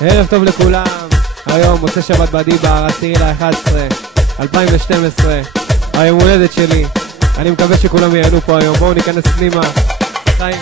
ערב טוב לכולם, היום מוצא שבת בדיבר, 10/11/2012, היום הולדת שלי, אני מקווה שכולם ייהנו פה היום, בואו ניכנס פנימה. חיים.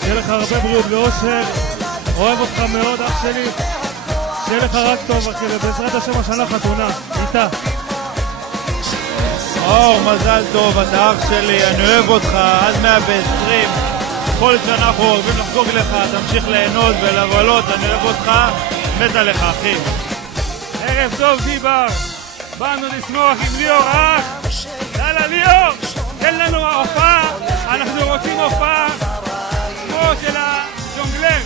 שיהיה לך הרבה בריאות ואושר, אוהב אותך מאוד אח שלי, שיהיה לך רק טוב אחי, ובעזרת השם השנה חתונה, איתה. אור, מזל טוב, אתה אח שלי, אני אוהב אותך, עד 120, כל שנה אנחנו אוהבים לחגוג לך, תמשיך ליהנות ולבלות, אני אוהב אותך, מת עליך אחי. ערב טוב דיבר, באנו לשמוח עם ליאור אח, יאללה ליאור, תן לנו הופעה, אנחנו רוצים הופעה כמו של הג'ונגלר.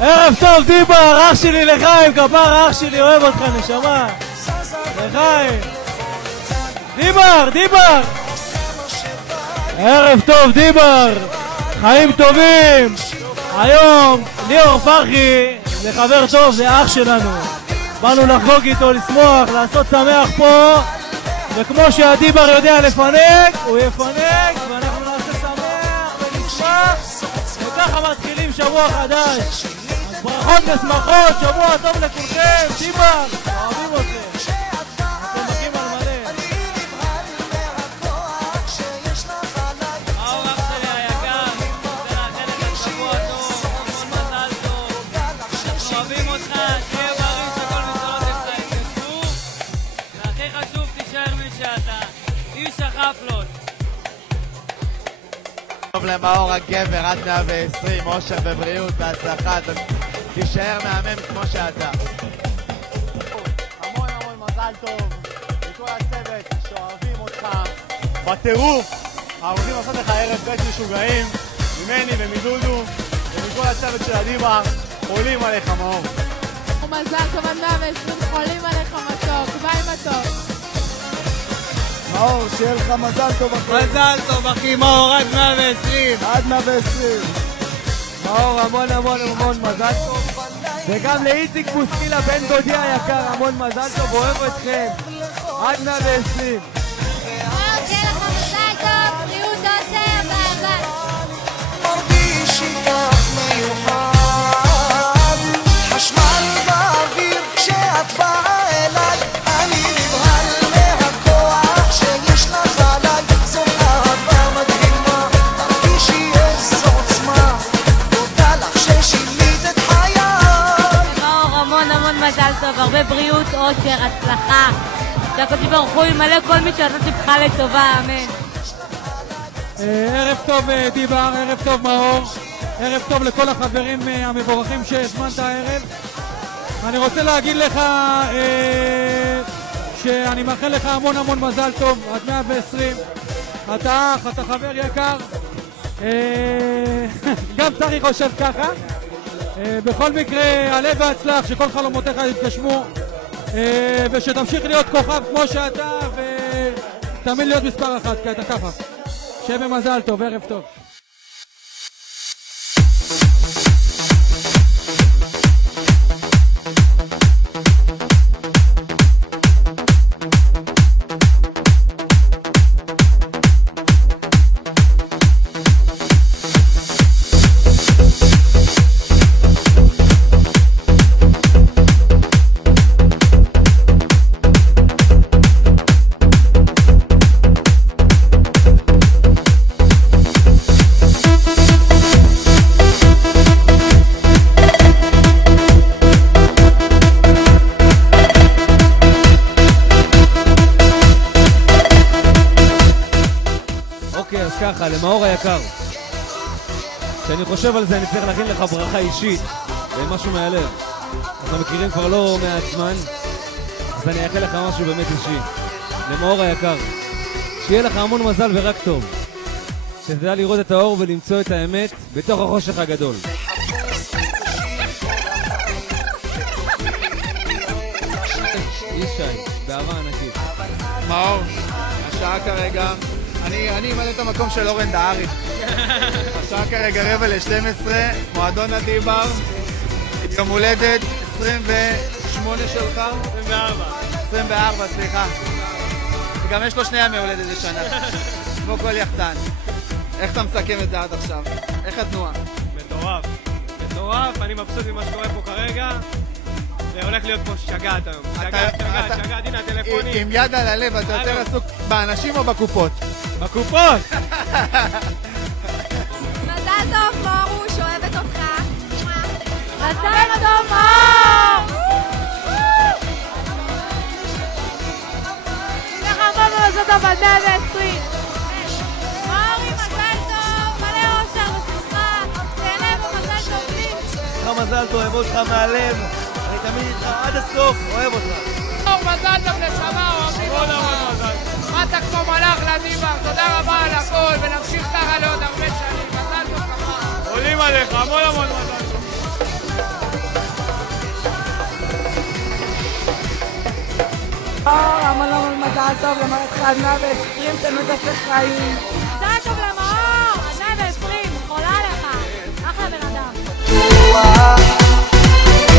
ערב טוב דיבר, אח שלי לחיים, כפר אח שלי, אוהב אותך נשמה, לחיים. דיבר ערב טוב דיבר, חיים טובים. היום ליאור פרחי זה חבר טוב, זה אח שלנו, באנו לחגוג איתו, לשמוח, לעשות שמח פה, וכמו שהדיבר יודע לפנק, הוא יפנק, ואנחנו נעשה שמח ונשמח, וככה מתחילים שבוע חדש. אז ברכות ושמחות, שבוע טוב לכולכם, דיבר, אוהבים אתכם. אתם מכים על מלא. טוב למאור הגבר, עד 120, אושר ובריאות, בהצלחה, תישאר מהמם כמו שאתה. המון מזל טוב לכל הצוות שאוהבים אותך בטירוף. האורחים לעשות לך ערב בית משוגעים, ממני ומדודו ומכל הצוות של הדיבר, חולים עליך מאור. מזל טוב עד 120, חולים עליך מתוק, ביי מתוק. מאור, שיהיה לך מזל טוב אחי. מזל טוב אחי, מאור עד 120. עד 120. מאור, המון מזל טוב. וגם לאיציק בוסקילה, בן דודי היקר, המון מזל טוב, אוהב אתכם. עד 120. מאור, שיהיה לך מזל טוב, בריאות עושר, ביי ביי. מרגיש איתך מיוחד, חשמל באוויר כשאת באה אליי, אני נבהל מהכוח שיש לך עליי, זו אהבה מדהימה, תרגישי איזו עוצמה, תודה לך ששינית את חיי. מאור, המון מזל טוב, הרבה בריאות, עושר, הצלחה, שהקדוש ברוך הוא ימלא כל מי שעושה טיפך לטובה, אמן. ערב טוב דיבר, ערב טוב מאור, ערב טוב לכל החברים המבורכים שהזמנת הערב. אני רוצה להגיד לך שאני מאחל לך המון מזל טוב, עד 120. אתה אח, אתה חבר יקר, גם צחי חושב ככה. בכל מקרה, עלה והצלח, שכל חלומותיך יתגשמו, ושתמשיך להיות כוכב כמו שאתה, ותמיד להיות מספר אחת, כי אתה ככה. שיהיה במזל טוב, ערב טוב. למאור היקר. כשאני חושב על זה אני צריך להכין לך ברכה אישית ומשהו מהלב. אנחנו מכירים כבר לא מעט זמן, אז אני אאחל לך משהו באמת אישי. למאור היקר, שיהיה לך המון מזל ורק טוב, שתדע לראות את האור ולמצוא את האמת בתוך החושך הגדול. ישי, באהבה ענקית. מאור, השעה כרגע, אני אמלא את המקום של אורן דהרי. השעה כרגע 11:45, מועדון הדיבר, יום הולדת 28 שלך? 24, סליחה. וגם יש לו 2 ימי הולדת לשנה, כמו כל יחצן. איך אתה מסכם את זה עד עכשיו? איך התנועה? מטורף. מטורף, אני מבסוט ממה שקורה פה כרגע. זה הולך להיות פה שגעת היום. שגעת, הנה הטלפונים. עם יד על הלב, אתה יותר עסוק באנשים או בקופות? בקופות! מזל טוב מורוש, אוהבת אותך. מזל טוב מור! לך אמרנו לעשות עבודה ל-20. מורי, מזל טוב, מלא אושר ושמחה. תהנה במזל טוב לי. לך מזל טוב, אוהב אותך מהלב. אני תמיד איתך עד הסוף, אוהב אותך. מזל טוב לשמה, אוהבים אותך. באת כמו מלאך לדיבר, תודה רבה על הכל, ונמשיך ככה לעוד הרבה שנים. מזל טוב ככה. עולים עליך, המון המון מזל טוב. המון מזל טוב, למעט חד 120, תלמיד עשת חיים. מזל טוב למאור, 120, חולה לך. אחלה בן אדם.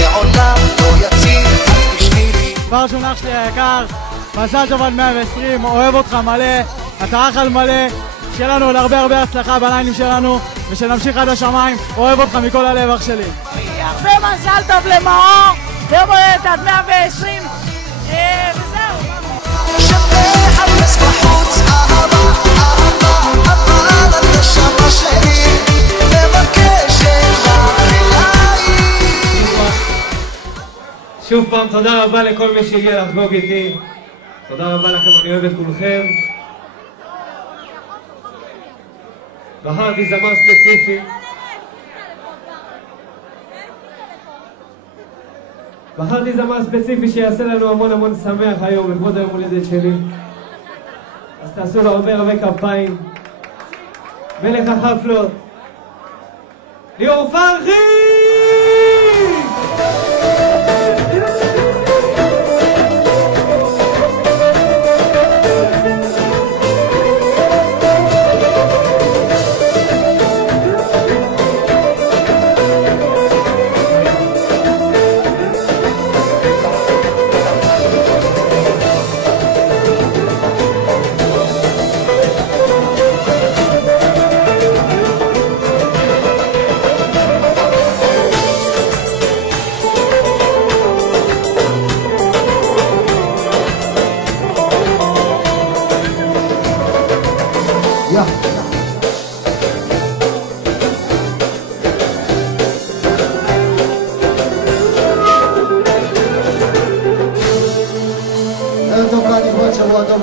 מעולם לא יציב, אל תשני לי. דבר ראשון אח שלי היקר, מזל טוב עד 120, אוהב אותך מלא, אתה אח על מלא, שיהיה לנו עוד הרבה הצלחה בליינים שלנו, ושנמשיך עד השמיים, אוהב אותך מכל הלב אח שלי. הרבה מזל טוב למאור, יום הולדת עד 120, וזהו. שמחפש בחוץ אהבה, אהבה, אבל את נשמה שלי מבקשת אליי. שוב פעם תודה רבה לכל מי שהגיע לחגוג איתי. תודה רבה לכם, אני אוהב את כולכם. בחרתי זמר ספציפי. בחרתי זמר ספציפי שיעשה לנו המון שמח היום לכבוד היום הולדת שלי. אז תעשו לו הרבה כפיים. מלך החפלות, ליאור פרחי!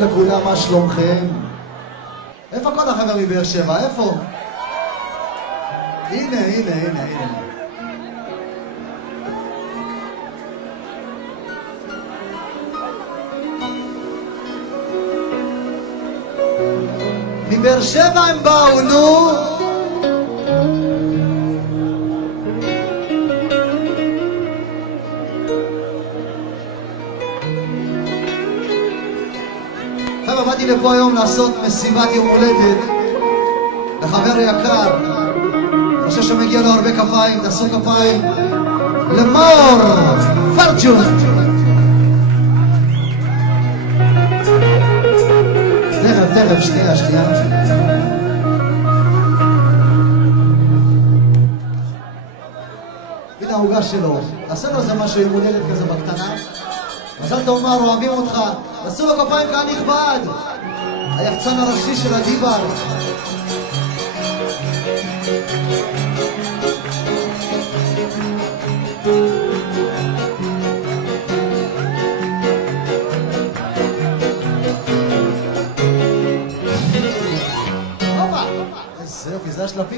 לכולם, מה שלומכם? איפה כל החבר מבאר שבע? איפה? הנה. מבאר שבע הם באו, נו! באתי לפה היום לעשות מסיבת יום הולדת לחבר יקר. אני חושב שמגיע לו הרבה כפיים, תעשו כפיים למאור פרג'ון. תכף, שנייה. הנה ההוגה שלו, תעשה לו איזה משהו יום הולדת כזה בקטנה. מזל טוב מאור, אוהבים אותך. תעשו לו כפיים כאן נכבד, היחצן הראשי של הדיבר.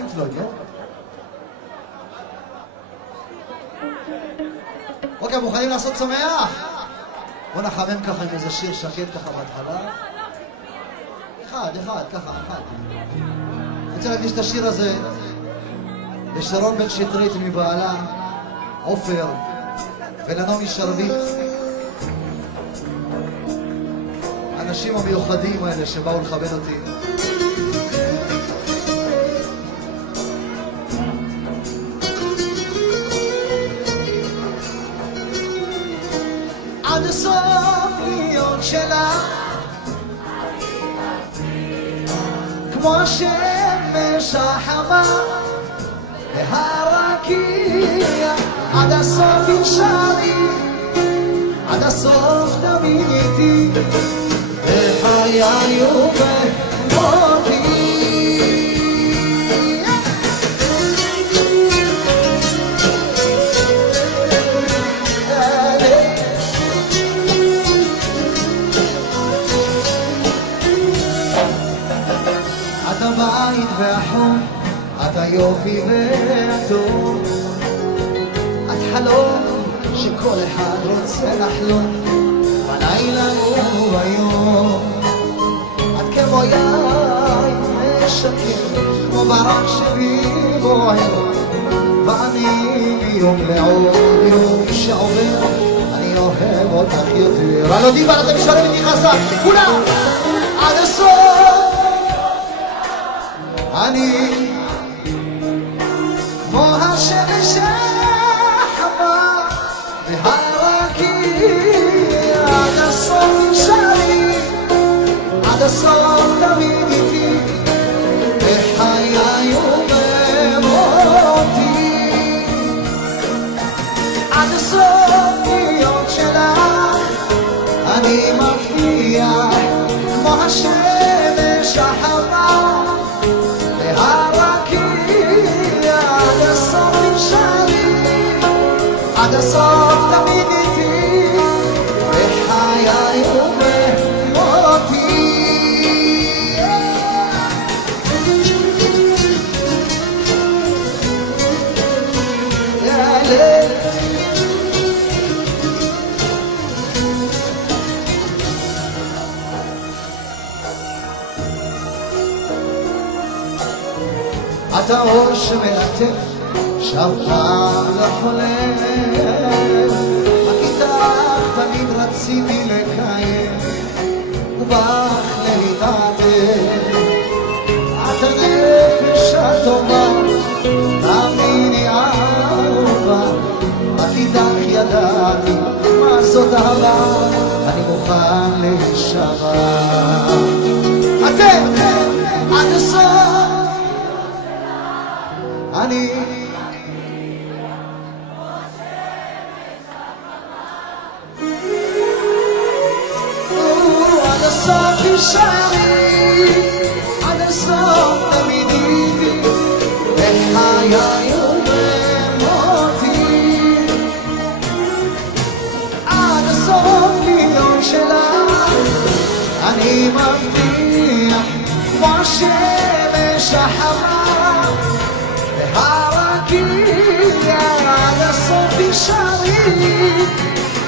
פינק פלויד, לא? אוקיי, מוכנים לעשות שמח? בוא נחמם ככה עם איזה שיר שקט ככה בהתחלה. אחד, ככה, אחד. אני רוצה להקדיש את השיר הזה לשרון בן שטרית מבעלה, עופר, ולנעמי שרביט. האנשים המיוחדים האלה שבאו לכבד אותי. עד הסוף להיות שלה כמו השמש החמה והרקיע עד הסוף נשארי עד הסוף תמיד איתי בחיי ובמותי את הבית והחום את היופי והטוב את חלום שכל אחד רוצה לחלום בלילה וביום את כמו יין משקר כמו ברק שבי בוער ואני מיום לעוד יום שעובר אני אוהב אותך יותר הלא דיבר אתם שרים איתי חזק כולם עד הסוף אני כמו השמש החמה והרקיע עד הסוף נשארי עד הסוף תמיד איתי בחיי ובמותי עד הסוף להיות שלך אני מבטיח כמו השמש החמה והרקיע עד הסוף נשארי עד הסוף תמיד איתי בחיי ובמותי את האור שמלטף שאף פעם לא חולם רק איתך תמיד רציתי לקיים ובך להתעטף את הנפש הטובה תאמיני אהובה רק איתך ידעתי מה זאת אהבה אני מוכן להישבע אתם עד הסוף אני עד הסוף תישארי עד הסוף תמיד איתי בחיי ובמותי עד הסוף להיות שלך אני מבטיח כמו השמש החמה הרקיע עד הסוף תישארי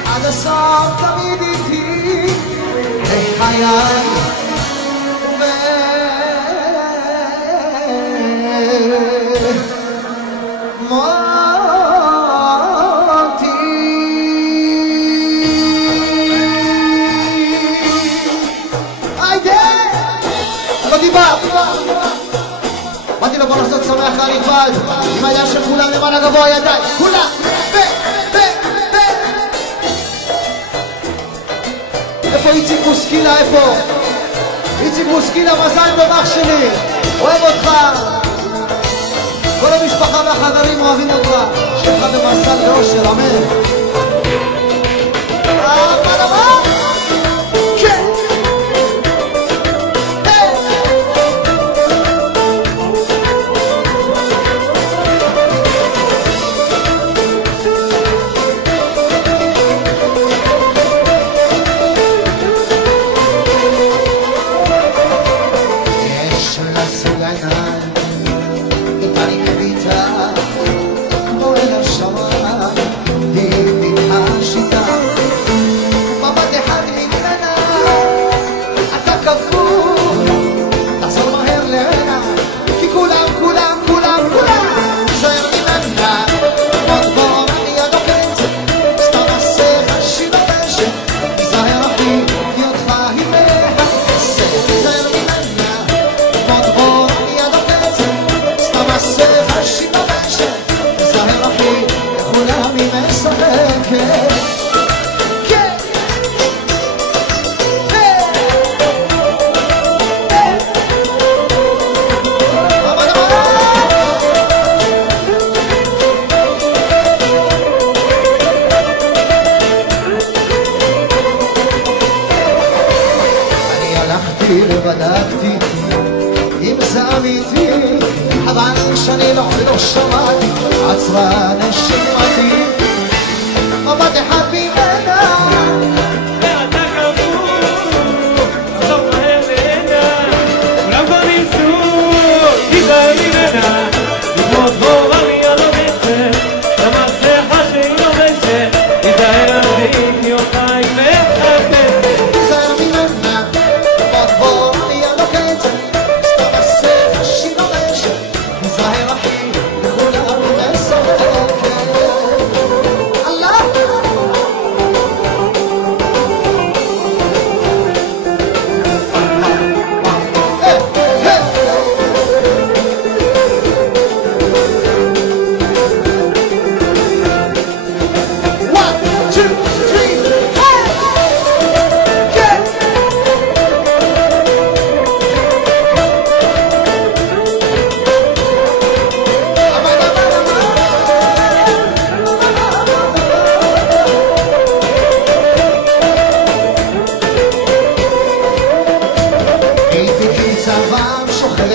עד הסוף תמיד איתי בחיי ובמותי היידה לא דיבר באתי לבוא לעשות שמח הנכבד עם היד של כולם למעלה גבוה ידיים כולם איפה איציק בוסקילה איפה? איציק בוסקילה מזל טוב אח שלי אוהב אותך כל המשפחה והחברים אוהבים אותך שלך במסל ואושר אמן כן אני לא שמעתי, עצרה נשימתי, מבט אחד ממנה ואתה קבור, תחזור מהר לעינה, כולם כבר ניסו, תיזהר ממנה, לקרוא דבורה מהלובשת, למסכה שהיא לובשת, תיזהר להדליק יוחאי מחפשת. תיזהר ממנה, לקרוא דבורה מהלובשת, סתם מסכה שהיא לובשת, תיזהר אחי, לכולם משחקת. אללה!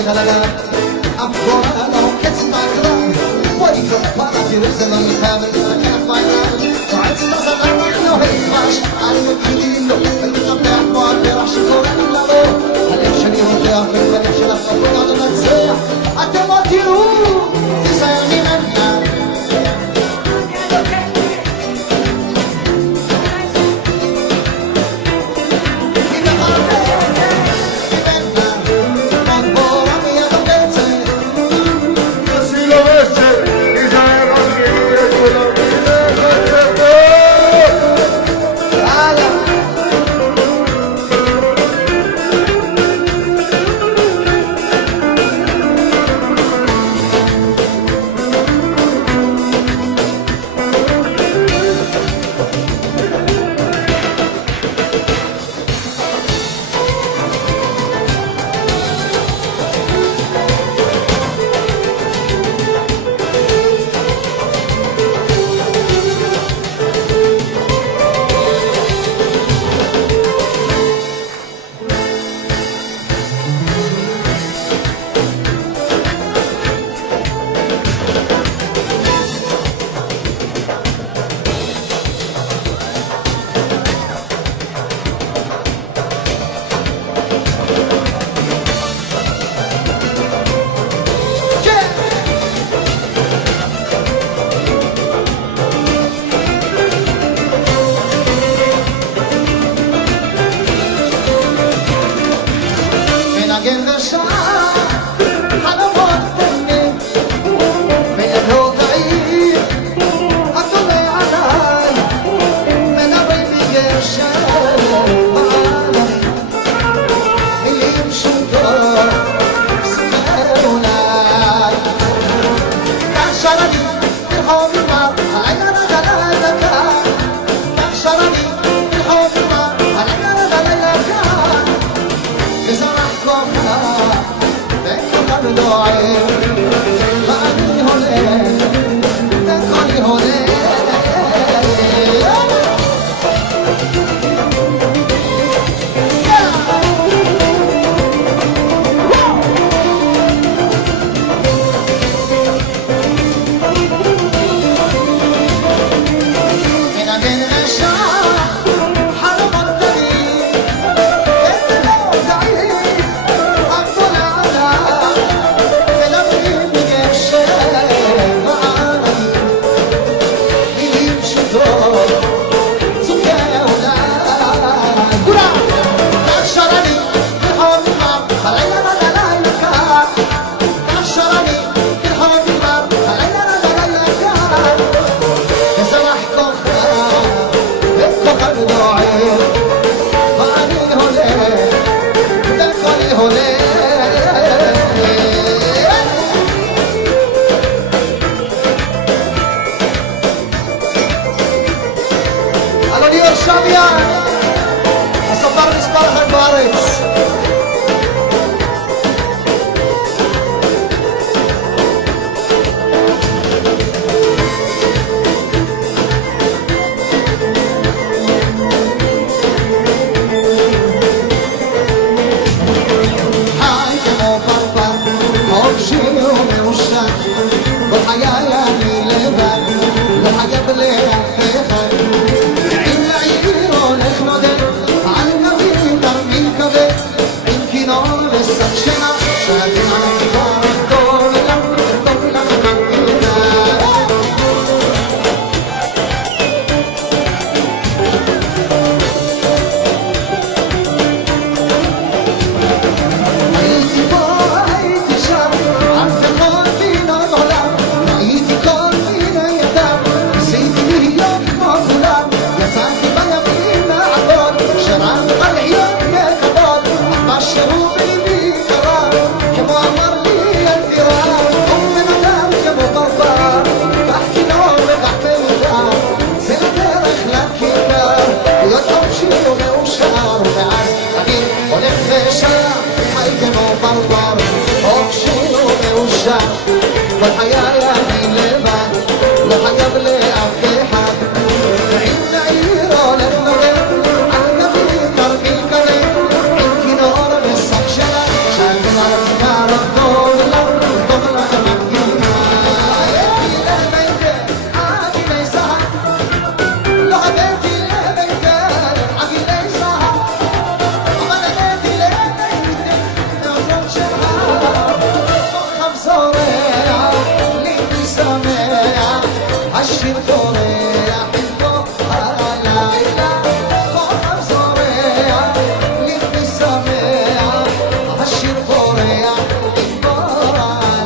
על הגב, אף גורל לא עוקץ מהקרב. בואי כפרה, תראה זה לא מתאמן, תתקף בעיניים, צועץ את הזנב, לא הדבש, אני מגידי לו, ולמתפתח כמו הפרח שקורא לי לבוא. הלב שלי רותח, ובלב של הפרפות לא נצח, אתם עוד תראו, תיזהר ממנה. בחיי אני לבד, לא חייב לאף אחד. עם נעיר הולך נוגן, על גבי תרגיל כנן, עם כינור וסקשנה, שאתם על כנר טוב לך, טוב לך מגיעה. לביתך עגילי זהב, לא הבאתי לביתך עגילי זהב, אבל הבאתי לביתך מעוזות שלך. כוכב זורח, ליבי שמח, השיר פורח איתו הלילה. כוכב זורח, ליבי שמח, השיר פורח איתו הלילה.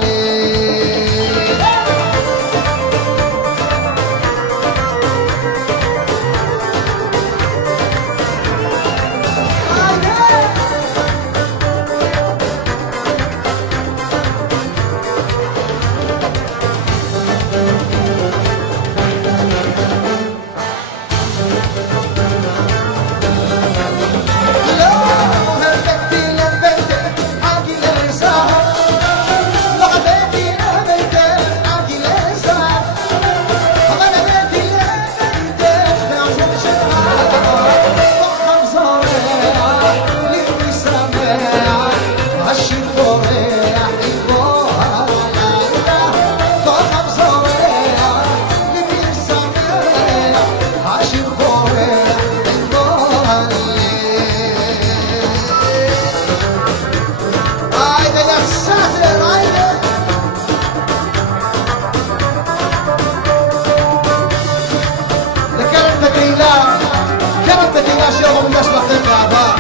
שיום יש לכם בעבר.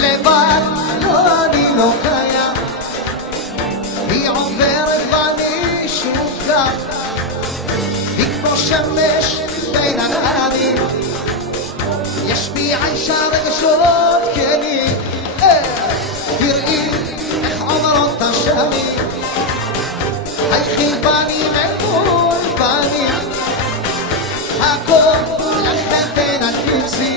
לבד, לא, אני לא קיים, היא עוברת ואני שוקע, היא כמו שמש בין עננים, יש בי עיישה רגשות כלים, תראי איך עוברות השנים, חייכי פנים אל מול פנים, הכל לכם תנתיצי,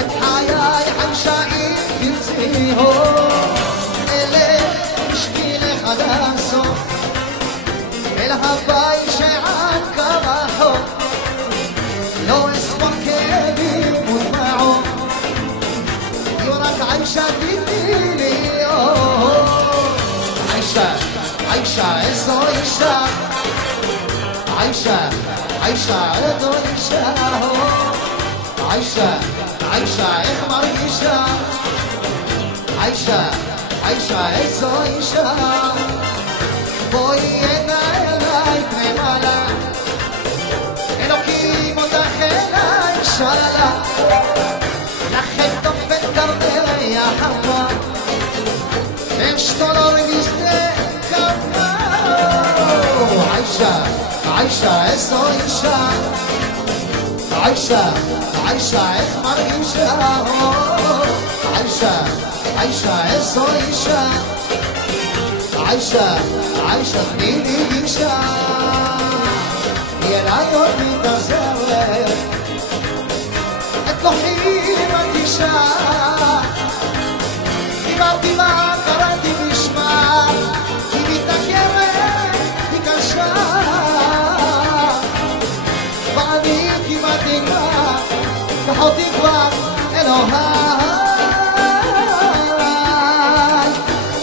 את חיי עיישה אם תרצי, אלך בשבילך עד הסוף, אל הבית שעד קו החוף, לא אספור כאבים ודמעות, רק עיישה תתני לי, עיישה, עיישה, איזו אישה, עיישה, עיישה, איזו אישה, עיישה, עיישה, איך מרגישה, עיישה, עיישה, איזו אישה, בואי הנה אליי פנימלה, אלוקים אותך אליי שאלה, לכם תופת קרדרי החמה, אשתולו רגיסטה כמה, עיישה, עיישה, איזו אישה, עיישה, עיישה, איך מרגישה, עיישה, עיישה, איזו אישה, עיישה, עיישה, תני לי גישה, היא אליי עוד מתעזרת, את כוחי מרגישה, דיברתי מה קראתי בשמה, היא מתעכבת, היא קשה, ואני כמעט נגמר, קח אותי כבר אלוהי,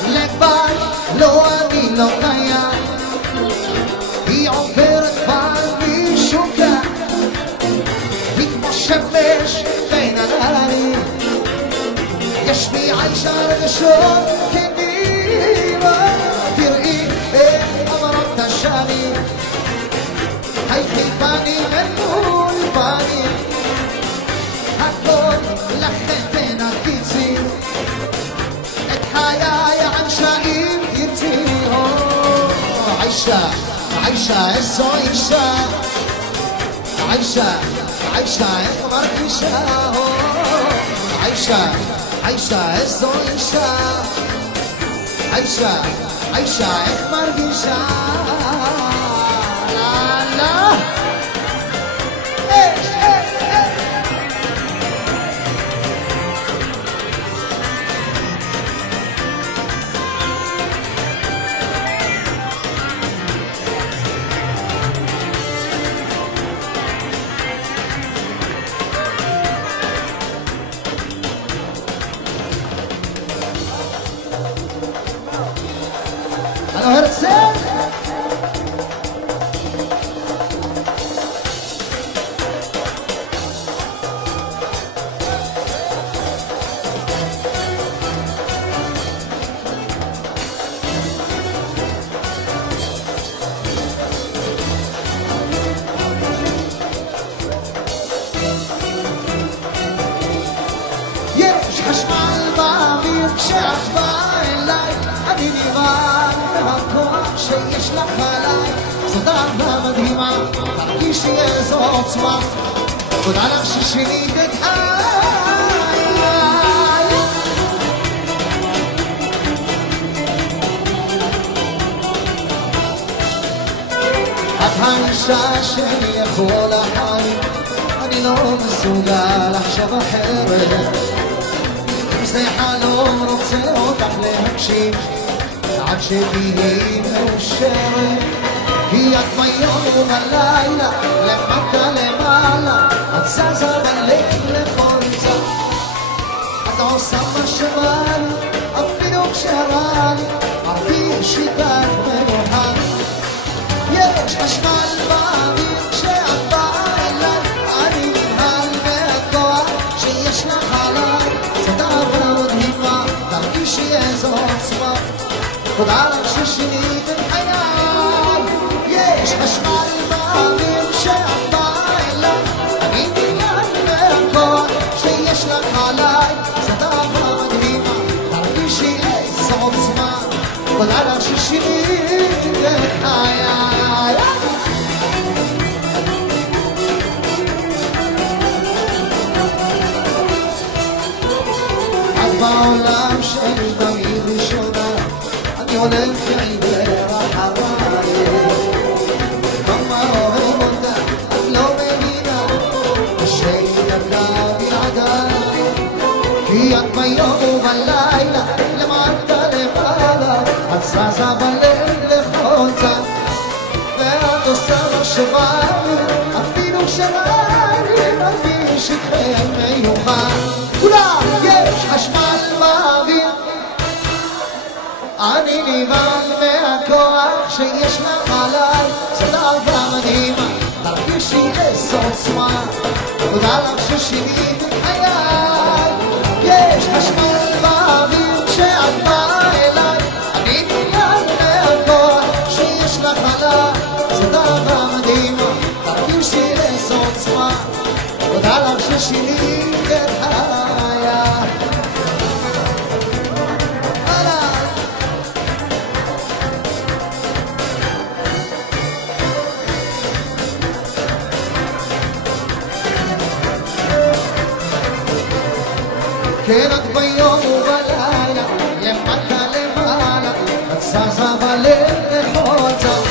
לבד, לא אני לא קיים, היא עוברת ואני שוקע, היא כמו שמש בין עננים, יש בי עיישה רגשות קדימה, תראי איך עברות השנים, חייכי פנים אל מול פנים, הכל לכם תנקיצי, את חיי עיישה אם תרצי, عايشة عايشة إزو إيشة عايشة عايشة إزو مرقشة عايشة عايشة إزو إيشة عايشة عايشة إزو مرقشة لا لا إيش أنا هرسل יש חשמל באוויר כשאחווה אליי אני נראה מהכוח שיש לך עליי זאת אהבה מדהימה תרגישי איזו עוצמה תודה לך ששינית את חיי את האישה שלי יכול החיים אני לא מסוגל לחשוב אחרת אם זה חלום רוצה אותך להקשיב עד שתהיי מאושרת כי את ביום ובלילה למטה למעלה את זזה בלב לכל צד את עושה מה שבא לי אפילו כשרע לי מרגיש איתך מיוחד יש חשמל באוויר כשאת באה אליי אני נבהל מהכוח שיש לך עליי זאת אהבה מדהימה תרגישי איזו עוצמה תודה לך ששינית את חיי יש חשמל באוויר כשאת באה אליי אני נבהל מהכוח שיש לך עליי זאת אהבה מדהימה תרגישי איזו עוצמה תודה לך ששינית את חיי את בעולם שלי תמיד ראשונה אני הולך לעיוור אחרייך כמה אוהב אותך את לא מבינה שדקה בידיי כי את ביום ובלילה למטה למעלה את זזה בלב לכל צד ואת עושה מה שבא לי אפילו כשרע לי מרגיש איתכם מיוחד כולם יש חשמל באוויר אני נבהל מהכוח שיש לך עליי זאת אהבה מדהימה תרגישי איזו עוצמה תודה לך ששינית את חיי יש חשמל באוויר כשאת באה אליי אני נבהל מהכוח שיש לך עליי זאת אהבה מדהימה תרגישי איזו עוצמה תודה לך ששינית את חיי כן את ביום ובלילה למטה למעלה את זזה בלב לכל צד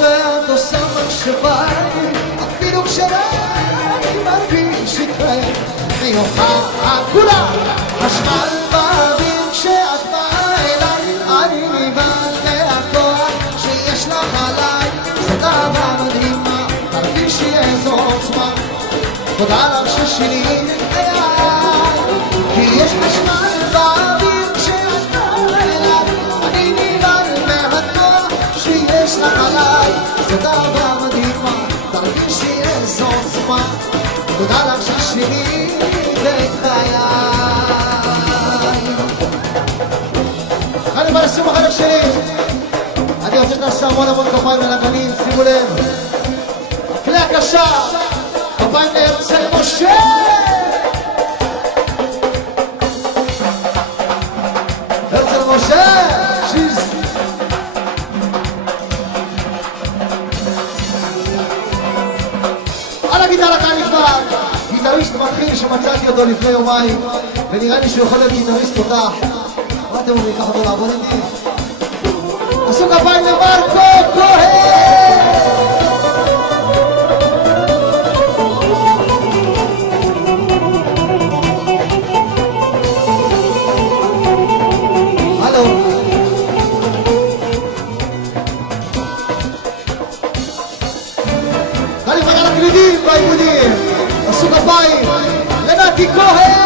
ואת עושה מה שבא לי אפילו כשרע לי מרגיש איתכם מיוחד כולם חשמל באוויר כשאת באה אליי אני נבהל מהכוח שיש לך עליי זאת אהבה מדהימה תרגישי איזו עוצמה תודה לך ששינית את חיי כי יש חשמל באוויר כשאת באה אליי אני נבהל מהכוח שיש לך עליי זאת אהבה מדהימה תרגישי איזו עוצמה תודה לך ששינית את חיי אני בא לסיום החלק שלי אני רוצה שנעשה המון המון כפיים לנגנים שימו לב הכלי הקשה כפיים להרצל משה הרצל משה שיז הגיטרה כאן נכבד. גיטריסט מתחיל שמצאתי אותו לפני יומיים, ונראה לי שהוא יכול להיות גיטריסט תותח. מה אתם אומרים? ככה אותו לעבוד איתי? עשו כפיים למרקו כהן! בעיבודים, עשו כפיים לנתי כהן!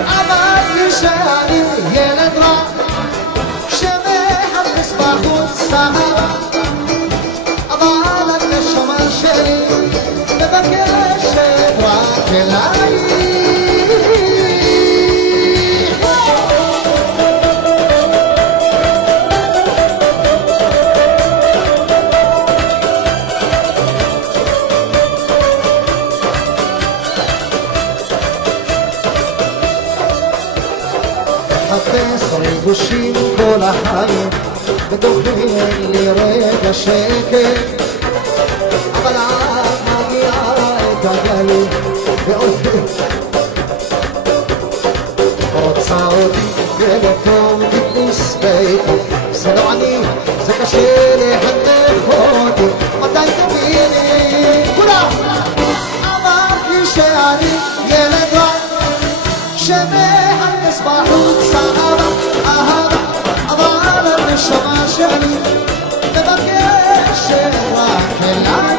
אמרתי שאני ילד רע שמחפש בחוץ אהבה, אבל הנשמה שלי מבקשת רק אליי. ריגושים כל החיים ודוחים לי רגע שקט, אבל את מגיעה את הגלים ועוד רוצה אותי ולטום טיפוס ביתי. זה לא אני, זה קשה לחנך אותי, מתי תביני? כולם! אמרת לי שאני ילד רע שמחפש בחוץ אהבה, אבל הנשמה שלי מבקשת רק אליי.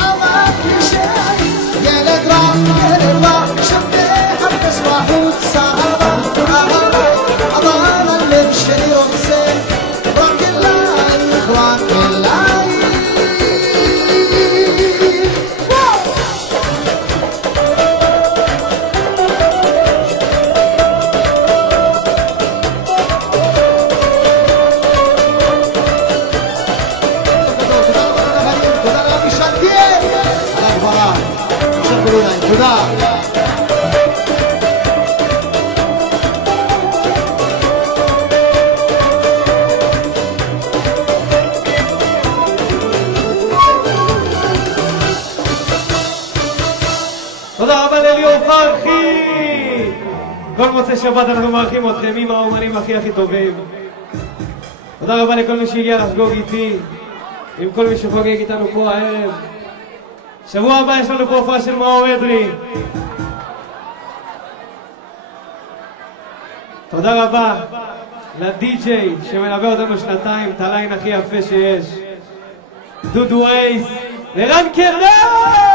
אמרתי שאני ילד רע שמחפש בחוץ אהבה, אבל הלב שלי רוצה רק אלייך, רק אלייך. תודה. תודה רבה לליאור פרחי. כל מוצאי שבת אנחנו מארחים אתכם עם האומנים הכי טובים. תודה רבה לכל מי שהגיע לחגוג איתי, עם כל מי שחוגג איתנו פה הערב. שבוע הבא יש לנו פה הופעה של מאור אדרי. תודה רבה לדי-ג'יי שמלווה אותנו שנתיים, את הליין הכי יפה שיש, דודו אייס, לרן קרנר!